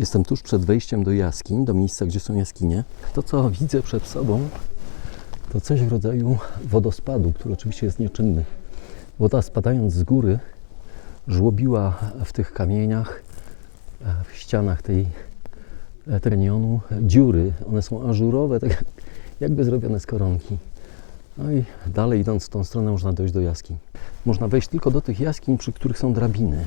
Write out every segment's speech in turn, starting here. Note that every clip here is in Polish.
Jestem tuż przed wejściem do jaskiń, do miejsca, gdzie są jaskinie. To, co widzę przed sobą, to coś w rodzaju wodospadu, który oczywiście jest nieczynny. Woda, spadając z góry, żłobiła w tych kamieniach, w ścianach tej trenionu dziury. One są ażurowe, tak jakby zrobione z koronki. No i dalej idąc w tą stronę można dojść do jaskiń. Można wejść tylko do tych jaskiń, przy których są drabiny.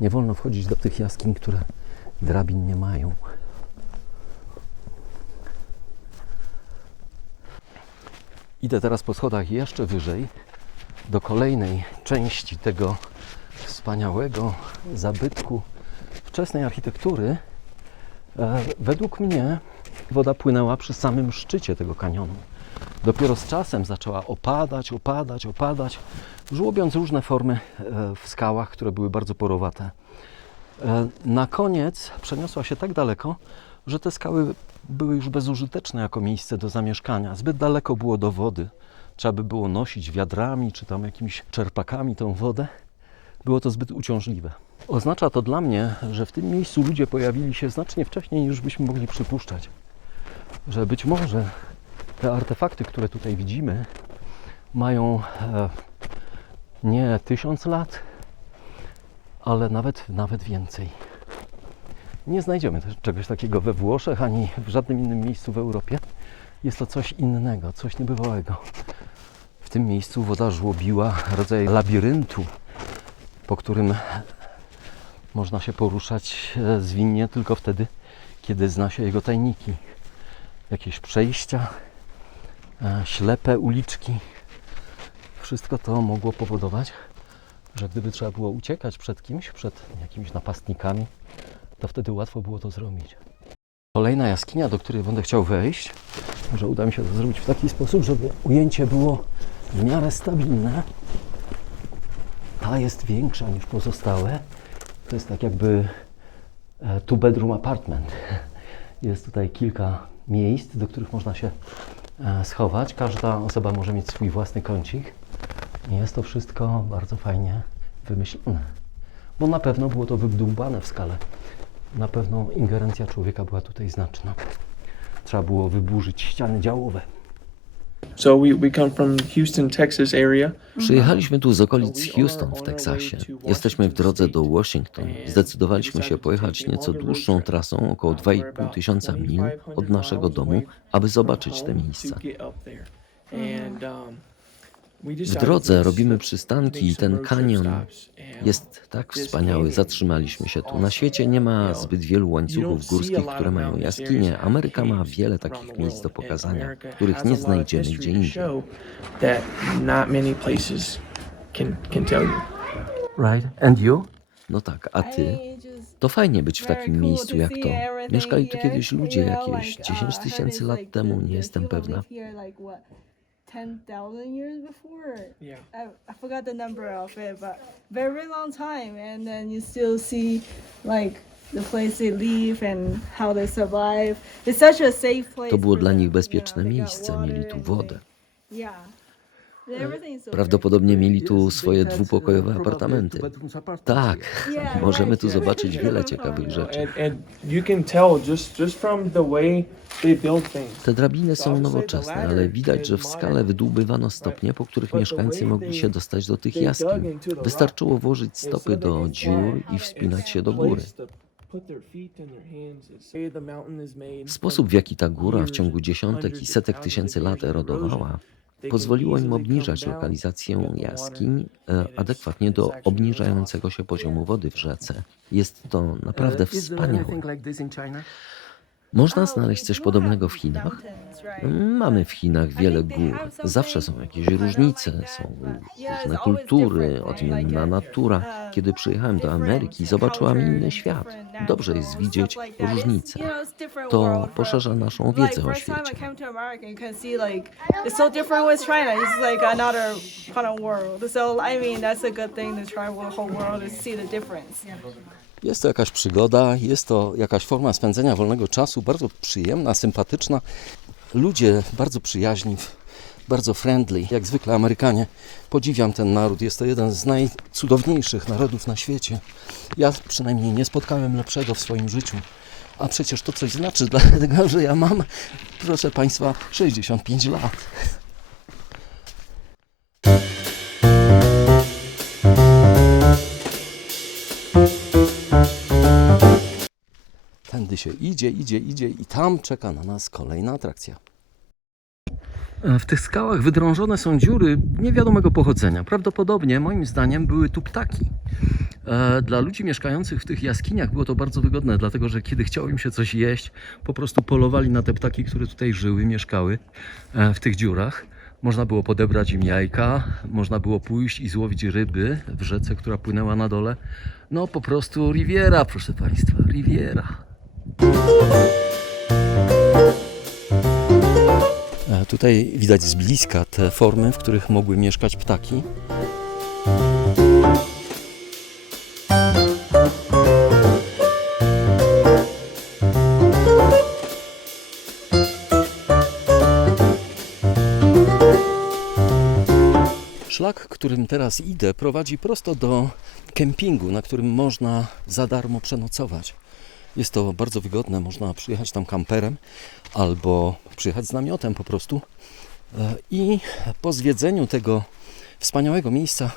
Nie wolno wchodzić do tych jaskiń, które drabin nie mają. Idę teraz po schodach jeszcze wyżej do kolejnej części tego wspaniałego zabytku wczesnej architektury. Według mnie woda płynęła przy samym szczycie tego kanionu. Dopiero z czasem zaczęła opadać, żłobiąc różne formy w skałach, które były bardzo porowate. Na koniec przeniosła się tak daleko, że te skały były już bezużyteczne jako miejsce do zamieszkania. Zbyt daleko było do wody. Trzeba by było nosić wiadrami czy tam jakimiś czerpakami tą wodę. Było to zbyt uciążliwe. Oznacza to dla mnie, że w tym miejscu ludzie pojawili się znacznie wcześniej, niż byśmy mogli przypuszczać. Że być może te artefakty, które tutaj widzimy, mają nie 1000 lat, ale nawet więcej. Nie znajdziemy też czegoś takiego we Włoszech, ani w żadnym innym miejscu w Europie. Jest to coś innego, coś niebywałego. W tym miejscu woda żłobiła rodzaj labiryntu, po którym można się poruszać zwinnie tylko wtedy, kiedy zna się jego tajniki. Jakieś przejścia, ślepe uliczki. Wszystko to mogło powodować, że gdyby trzeba było uciekać przed kimś, przed jakimiś napastnikami, to wtedy łatwo było to zrobić. Kolejna jaskinia, do której będę chciał wejść, może uda mi się to zrobić w taki sposób, żeby ujęcie było w miarę stabilne. Ta jest większa niż pozostałe. To jest tak jakby two-bedroom apartment. Jest tutaj kilka miejsc, do których można się schować. Każda osoba może mieć swój własny kącik. I jest to wszystko bardzo fajnie wymyślone. Bo na pewno było to wydłubane w skale. Na pewno ingerencja człowieka była tutaj znaczna. Trzeba było wyburzyć ściany działowe. So we come from Houston, Texas area. Przyjechaliśmy tu z okolic Houston w Teksasie. Jesteśmy w drodze do Washington. Zdecydowaliśmy się pojechać nieco dłuższą trasą, około 2500 mil od naszego domu, aby zobaczyć te miejsca. W drodze robimy przystanki i ten kanion jest tak wspaniały. Zatrzymaliśmy się tu. Na świecie nie ma zbyt wielu łańcuchów górskich, które mają jaskinie. Ameryka ma wiele takich miejsc do pokazania, których nie znajdziemy gdzie indziej. Right. And you? No tak, a ty? To fajnie być w takim miejscu jak to. Mieszkali tu kiedyś ludzie jakieś 10 000 lat temu, nie jestem pewna. 10,000 years before. Yeah. I forgot the number of it, but very long time. And then you still see like the place they live and how they survive. It's such a safe place. To było for dla them. nich bezpieczne They got miejsce, water mieli tu and wodę. Yeah. Everything is so Prawdopodobnie mieli tu swoje dwupokojowe apartamenty. Tak, Yeah, możemy right. tu zobaczyć wiele ciekawych rzeczy. And you can tell just from the way they build things. Te drabiny są nowoczesne, ale widać, że w skale wydłubywano stopnie, po których mieszkańcy mogli się dostać do tych jaskiń. Wystarczyło włożyć stopy do dziur i wspinać się do góry. Sposób, w jaki ta góra w ciągu dziesiątek i setek tysięcy lat erodowała, pozwoliło im obniżać lokalizację jaskiń adekwatnie do obniżającego się poziomu wody w rzece. Jest to naprawdę wspaniałe. Można znaleźć coś podobnego w Chinach. mountains, right? Mamy w Chinach wiele gór. Zawsze są jakieś różnice, są różne kultury, odmienna natura. Kiedy przyjechałem do Ameryki, zobaczyłam inny świat. Dobrze jest widzieć różnice. To poszerza naszą wiedzę o świecie. It's so different with China. It's like another kind of world. So I mean, that's a good thing to travel the whole world and see the difference. Jest to jakaś przygoda, jest to jakaś forma spędzenia wolnego czasu, bardzo przyjemna, sympatyczna. Ludzie bardzo przyjaźni, bardzo friendly, jak zwykle Amerykanie. Podziwiam ten naród, jest to jeden z najcudowniejszych narodów na świecie. Ja przynajmniej nie spotkałem lepszego w swoim życiu. A przecież to coś znaczy, dlatego że ja mam, proszę Państwa, 65 lat. Tędy się idzie i tam czeka na nas kolejna atrakcja. W tych skałach wydrążone są dziury niewiadomego pochodzenia. Prawdopodobnie, moim zdaniem, były tu ptaki. Dla ludzi mieszkających w tych jaskiniach było to bardzo wygodne, dlatego że kiedy chciało im się coś jeść, po prostu polowali na te ptaki, które tutaj żyły, mieszkały w tych dziurach. Można było podebrać im jajka, można było pójść i złowić ryby w rzece, która płynęła na dole. No po prostu Riviera, proszę Państwa, Riviera. Tutaj widać z bliska te formy, w których mogły mieszkać ptaki. Szlak, którym teraz idę, prowadzi prosto do kempingu, na którym można za darmo przenocować. Jest to bardzo wygodne, można przyjechać tam kamperem albo przyjechać z namiotem po prostu. I po zwiedzeniu tego wspaniałego miejsca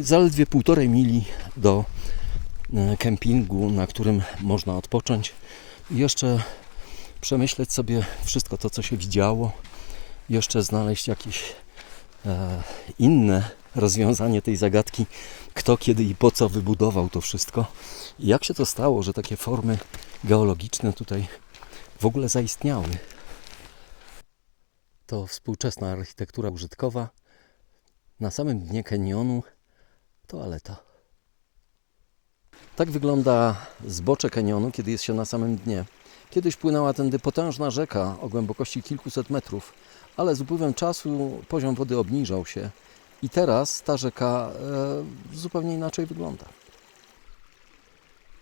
zaledwie 1,5 mili do kempingu, na którym można odpocząć i jeszcze przemyśleć sobie wszystko to, co się widziało, jeszcze znaleźć jakieś inne rozwiązanie tej zagadki, kto, kiedy i po co wybudował to wszystko. I jak się to stało, że takie formy geologiczne tutaj w ogóle zaistniały. To współczesna architektura użytkowa. Na samym dnie kanionu toaleta. Tak wygląda zbocze kanionu, kiedy jest się na samym dnie. Kiedyś płynęła tędy potężna rzeka o głębokości kilkuset metrów, ale z upływem czasu poziom wody obniżał się i teraz ta rzeka zupełnie inaczej wygląda.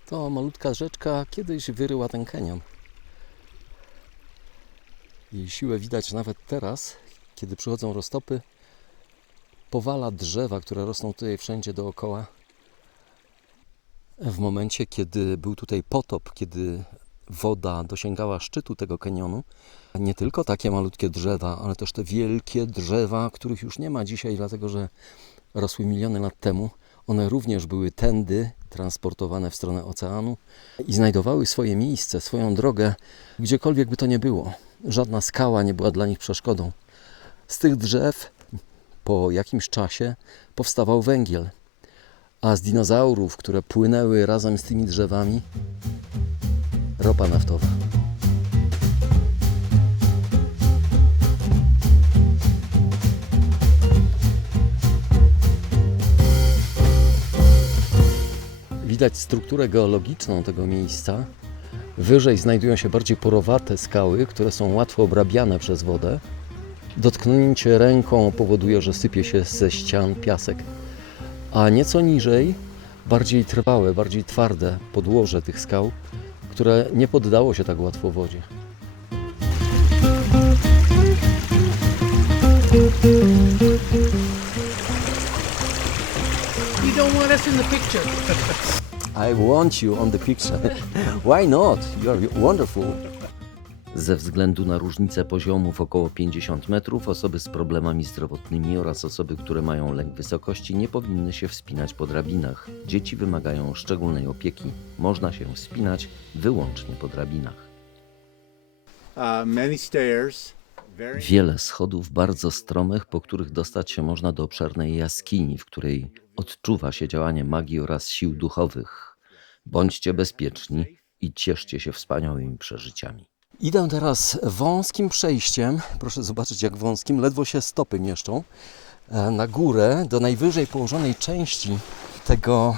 To malutka rzeczka kiedyś wyryła ten kanion. Jej siłę widać nawet teraz, kiedy przychodzą roztopy. Powala drzewa, które rosną tutaj wszędzie dookoła. W momencie, kiedy był tutaj potop, kiedy woda dosięgała szczytu tego kanionu, nie tylko takie malutkie drzewa, ale też te wielkie drzewa, których już nie ma dzisiaj, dlatego że rosły miliony lat temu. One również były tędy transportowane w stronę oceanu i znajdowały swoje miejsce, swoją drogę, gdziekolwiek by to nie było. Żadna skała nie była dla nich przeszkodą. Z tych drzew po jakimś czasie powstawał węgiel, a z dinozaurów, które płynęły razem z tymi drzewami, ropa naftowa. Widać strukturę geologiczną tego miejsca. Wyżej znajdują się bardziej porowate skały, które są łatwo obrabiane przez wodę. Dotknięcie ręką powoduje, że sypie się ze ścian piasek. A nieco niżej bardziej trwałe, bardziej twarde podłoże tych skał, które nie poddało się tak łatwo wodzie. You don't want us in the picture. I want you on the picture. Why not? You are wonderful. Ze względu na różnicę poziomów około 50 metrów, osoby z problemami zdrowotnymi oraz osoby, które mają lęk wysokości, nie powinny się wspinać po drabinach. Dzieci wymagają szczególnej opieki. Można się wspinać wyłącznie po drabinach. Many stairs, Wiele schodów bardzo stromych, po których dostać się można do obszernej jaskini, w której odczuwa się działanie magii oraz sił duchowych. Bądźcie bezpieczni i cieszcie się wspaniałymi przeżyciami. Idę teraz wąskim przejściem, proszę zobaczyć jak wąskim, ledwo się stopy mieszczą, na górę do najwyżej położonej części tego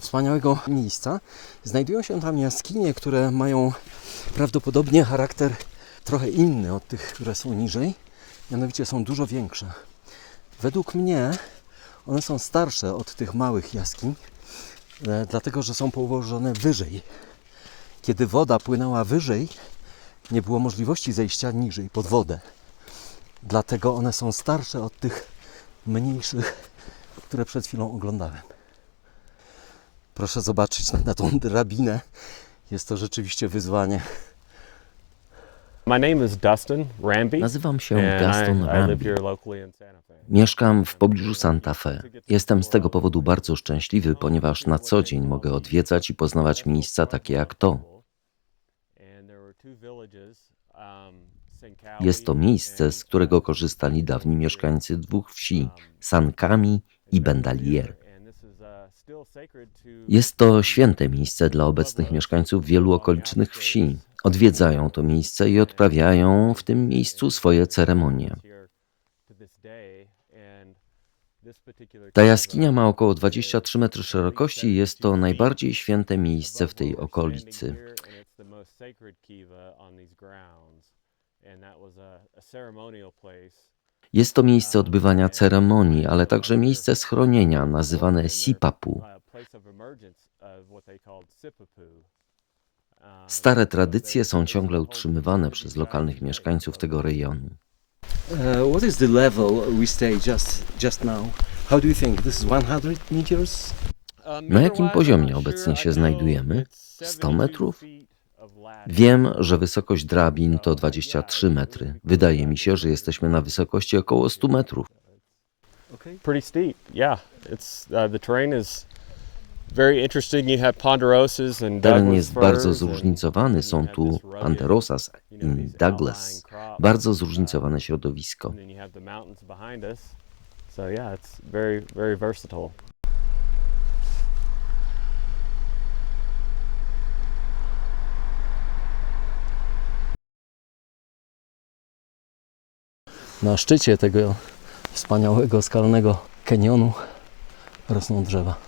wspaniałego miejsca. Znajdują się tam jaskinie, które mają prawdopodobnie charakter trochę inny od tych, które są niżej, mianowicie są dużo większe. Według mnie one są starsze od tych małych jaskiń, dlatego że są położone wyżej. Kiedy woda płynęła wyżej, nie było możliwości zejścia niżej pod wodę. Dlatego one są starsze od tych mniejszych, które przed chwilą oglądałem. Proszę zobaczyć na tą drabinę. Jest to rzeczywiście wyzwanie. My name is Dustin Ramby. Nazywam się and Dustin I live Ramby. here locally in Santa Fe. Mieszkam w pobliżu Santa Fe. Jestem z tego powodu bardzo szczęśliwy, ponieważ na co dzień mogę odwiedzać i poznawać miejsca takie jak to. Jest to miejsce, z którego korzystali dawni mieszkańcy dwóch wsi, San Cami i Bandelier. Jest to święte miejsce dla obecnych mieszkańców wielu okolicznych wsi. Odwiedzają to miejsce i odprawiają w tym miejscu swoje ceremonie. Ta jaskinia ma około 23 metry szerokości i jest to najbardziej święte miejsce w tej okolicy. Jest to miejsce odbywania ceremonii, ale także miejsce schronienia nazywane Sipapu. Stare tradycje są ciągle utrzymywane przez lokalnych mieszkańców tego rejonu. What is the level we stay just now? How do you think? This is 100 meters? Na jakim poziomie obecnie się znajdujemy? 100 metrów? Wiem, że wysokość drabin to 23 metry. Wydaje mi się, że jesteśmy na wysokości około 100 metrów. Pretty steep, yeah. The terrain is very interesting. You have ponderosas and Teren Douglas jest bardzo firs zróżnicowany. and Są you have tu this rugged, Ponderosas i Douglas. Bardzo zróżnicowane środowisko. and then you have the mountains behind us. So yeah, it's very, very versatile. Na szczycie tego wspaniałego skalnego kanionu rosną drzewa.